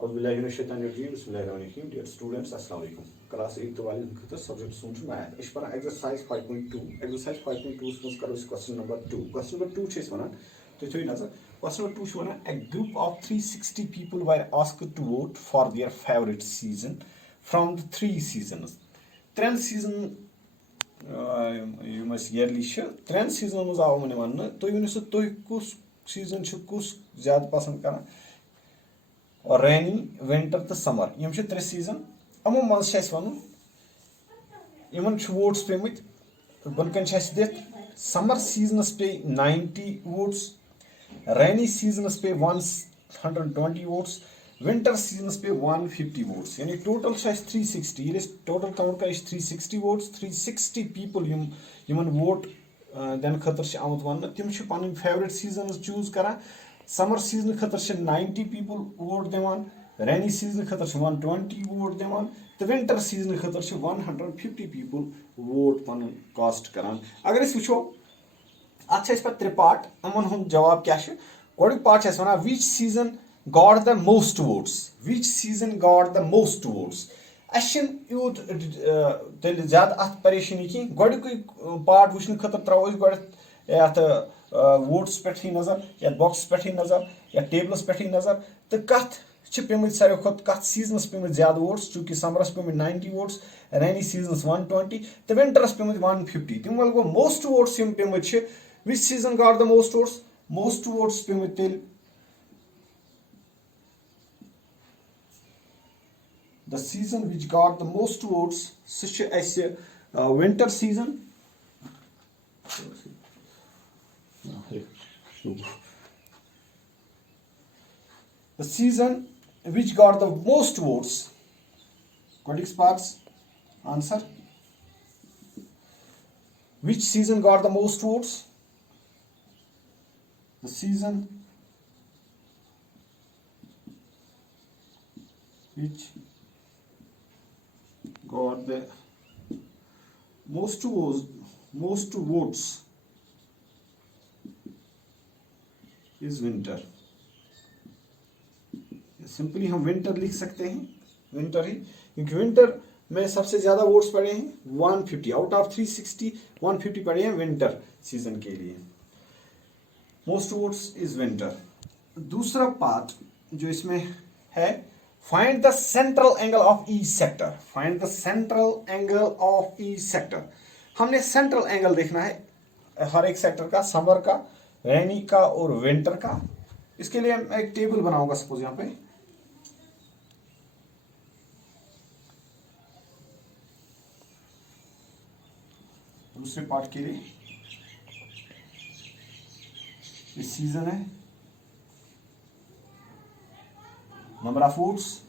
Dear students, Assalamu alaikum. Class 8 वाले खतर subject सोच math. इस पर exercise 5.2. Exercise 5.2 में करो इस question number 2. Question number 2 छे इसमें ना तो थोड़ी नजर. Question number 2 शो ना a group of 360 people were asked to vote for their favorite season from the 3 seasons. 3 season you must yearly share. 3 season में जाओ मने मानना तो यूनिस तो कुछ season छु कुछ ज़्यादा पसंद करना. और रेनी विंटर तो समर यम छ 3 सीजन अमो मज छ वन यमन छ वोट्स पेमत बनकन छ दित समर सीजनस पे 90 वोट्स रेनी सीजनस पे 120 वोट्स विंटर सीजनस पे 150 वोट्स यानी टोटल छ 360 ये टोटल काउंट का 360 वोट्स 360 पीपल यमन वोट देन खतर छ आमत वन तिम छ पन फेवरेट सीजन चूज करा समर सीजन खतर 90 पीपल वोट दिवान रेनी सीजन खतर 120 वोट दिवान तो विंटर सीजन खतर 150 पीपल वोट पन कास्ट करान. अगर इस वुचो अच्छा इस पर 3 पार्ट अमन हम जवाब क्या है गोड पार्ट है वना which season got the most votes which season got the most votes अशन यूत तेल ज्यादा अत परेशानी की गोड कोई पार्ट वुचन खतर त्राव गोड यात वोट्स पे ही नजर या बॉक्स पे ही नजर या टेबल्स पे ही नजर तो कत पेमत सारे खुद कत सीजनस पेमत ज्यादा वोट्स चूंकि समरस पेमत 90 वोट्स रेनी सीजनस 120 तो विंटरस पेमत 150 तम वल गो मोस्ट वोट्स यम पेमत which season got the most votes पेमत tell the season which got the most votes सह winter season. The season which got the most votes. Correct parts. Answer. Which season got the most votes? The season which got the most votes is winter. Simply हम winter लिख सकते हैं winter ही क्योंकि winter में सबसे ज्यादा votes पड़े हैं 150 आउट ऑफ 360 150 पड़े हैं विंटर सीजन के लिए. Most votes is winter. दूसरा पार्ट जो इसमें है find the central angle of each sector. Find the central angle of each sector. हमने सेंट्रल एंगल देखना है हर एक सेक्टर का समर का रेनी का और विंटर का. इसके लिए मैं एक टेबल बनाऊंगा सपोज यहां पे दूसरे पार्ट के लिए ये सीजन है नंबर ऑफ वोट्स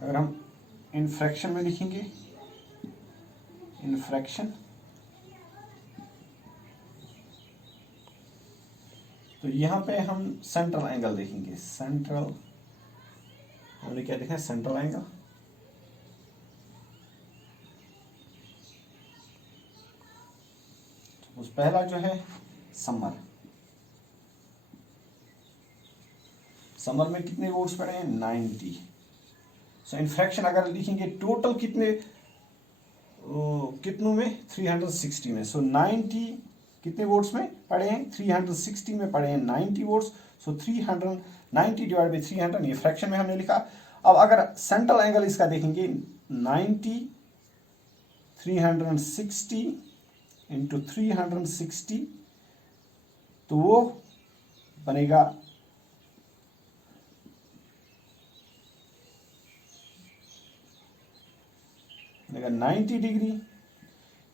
अगर हम इन फ्रैक्शन में लिखेंगे इन फ्रैक्शन तो यहां पे हम सेंट्रल एंगल देखेंगे. सेंट्रल हमने क्या देखा है सेंट्रल एंगल उस पहला जो है समर में कितने वोट्स पड़े हैं 90. सो इन फ्रैक्शन अगर लिखेंगे टोटल कितनों में 360 में. सो 90 कितने वोट्स में पड़े हैं 360 में पड़े हैं 90 वोट्स. सो 390 डिवाइड बाई 300 ये फ्रैक्शन में हमने लिखा. अब अगर सेंट्रल एंगल इसका देखेंगे 90 360 इंटू 360 तो वो बनेगा 90 डिग्री.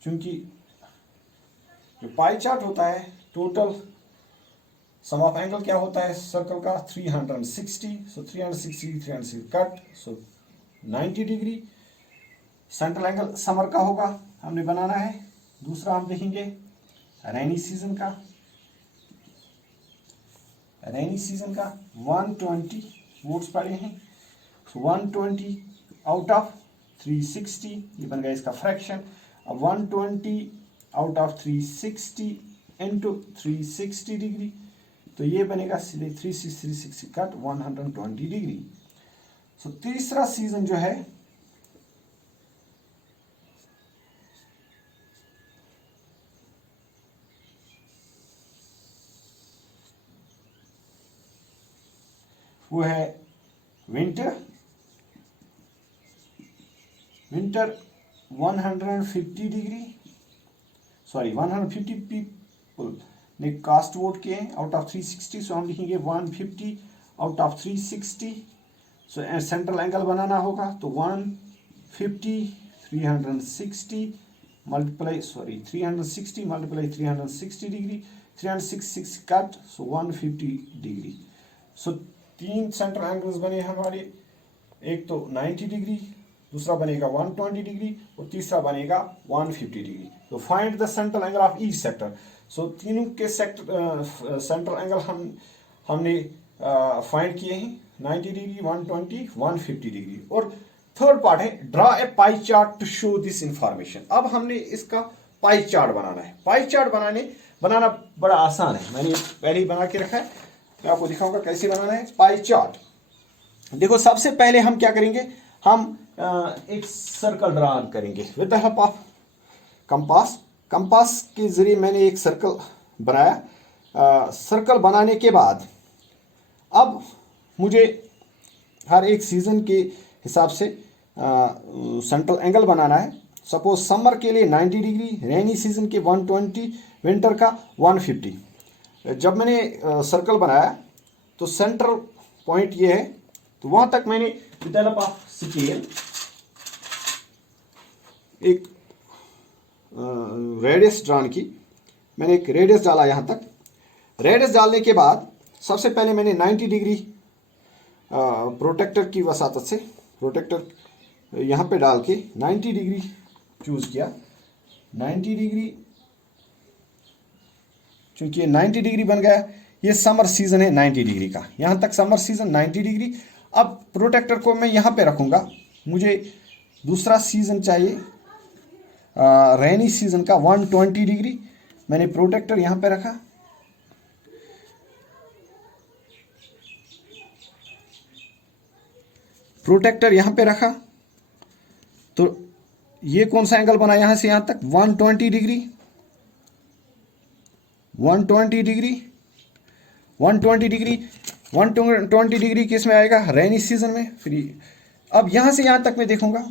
चूंकि जो पाई चार्ट होता है टोटल सम ऑफ एंगल क्या होता है सर्कल का 360. सो 360 cut so 90 degree. Central angle summer का होगा हमने बनाना है. दूसरा हम देखेंगे रेनी सीजन का. रेनी सीजन का 120 वोट्स पड़े हैं. सो 120 आउट ऑफ 360 ये बन गया इसका फ्रैक्शन. अब 120 आउट ऑफ 360 into 360 डिग्री, तो ये बनेगा सीधे 360 कट 120 डिग्री। सो तीसरा सीजन जो है वो है विंटर 150 डिग्री, सॉरी 150 पीपल ने कास्ट वोट किए आउट ऑफ 360, सो हम लिखेंगे 150 out of 360। So central angle बनाना होगा तो 150 360 multiply 360 multiply 360 degree, 366 cut, so 150 degree. So 3 central angles बने हमारे, एक तो 90 डिग्री, दूसरा बनेगा 120 डिग्री और तीसरा बनेगा 150 डिग्री। तो find the central angle of each sector. So तीनों के सेंट्रल एंगल हमने फाइंड किए हैं, 90 डिग्री, 120, 150 डिग्री। और थर्ड पार्ट है draw a pie chart to show this information. अब हमने इसका पाई चार्ट बनाना है। पाई चार्ट बनाना बड़ा आसान है, मैंने पहले ही बना के रखा है, मैं आपको दिखाऊंगा कैसे बनाना है पाई चार्ट। देखो सबसे पहले हम क्या करेंगे, हम एक सर्कल ड्रा करेंगे with the help of compass के जरिए मैंने एक सर्कल बनाया। सर्कल बनाने के बाद अब मुझे हर एक सीजन के हिसाब से सेंट्रल एंगल बनाना है। सपोज समर के लिए 90 डिग्री, रेनी सीजन के 120, विंटर का 150। जब मैंने सर्कल बनाया तो सेंट्रल पॉइंट ये है, तो वहां तक मैंने with the help of scale एक रेडियस ड्रॉन की, मैंने एक रेडियस डाला यहाँ तक। रेडियस डालने के बाद सबसे पहले मैंने 90 डिग्री प्रोटेक्टर की वसातत से प्रोटेक्टर यहाँ पे डाल के 90 डिग्री चूज़ किया। 90 डिग्री, चूँकि ये 90 डिग्री बन गया, ये समर सीजन है 90 डिग्री का, यहाँ तक समर सीजन 90 डिग्री। अब प्रोटेक्टर को मैं यहाँ पे रखूँगा, मुझे दूसरा सीजन चाहिए रेनी सीजन का 120 डिग्री। मैंने प्रोटेक्टर यहाँ पे रखा, प्रोटेक्टर यहाँ पे रखा, तो ये कौन सा एंगल बना यहाँ से यहाँ तक 120 डिग्री, 120 डिग्री, 120 डिग्री, 120 डिग्री किस में आएगा, रेनी सीजन में। फिर अब यहाँ से यहाँ तक मैं देखूंगा,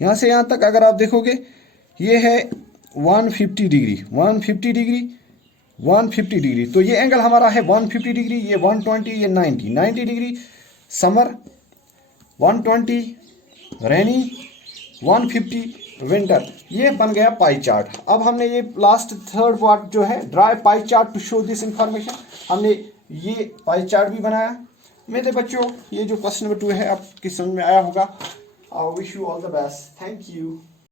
यहाँ से यहाँ तक अगर आप देखोगे ये है 150 डिग्री, 150 डिग्री, 150 डिग्री। तो ये एंगल हमारा है 150 डिग्री, ये 120, ये 90 डिग्री समर, 120 रेनी, 150 विंटर। ये बन गया पाई चार्ट। अब हमने ये लास्ट थर्ड पार्ट जो है draw pie chart to show this information, हमने ये पाई चार्ट भी बनाया। मेरे बच्चों ये जो क्वेश्चन नंबर 2 है आपकी समझ में आया होगा। I wish you all the best. Thank you.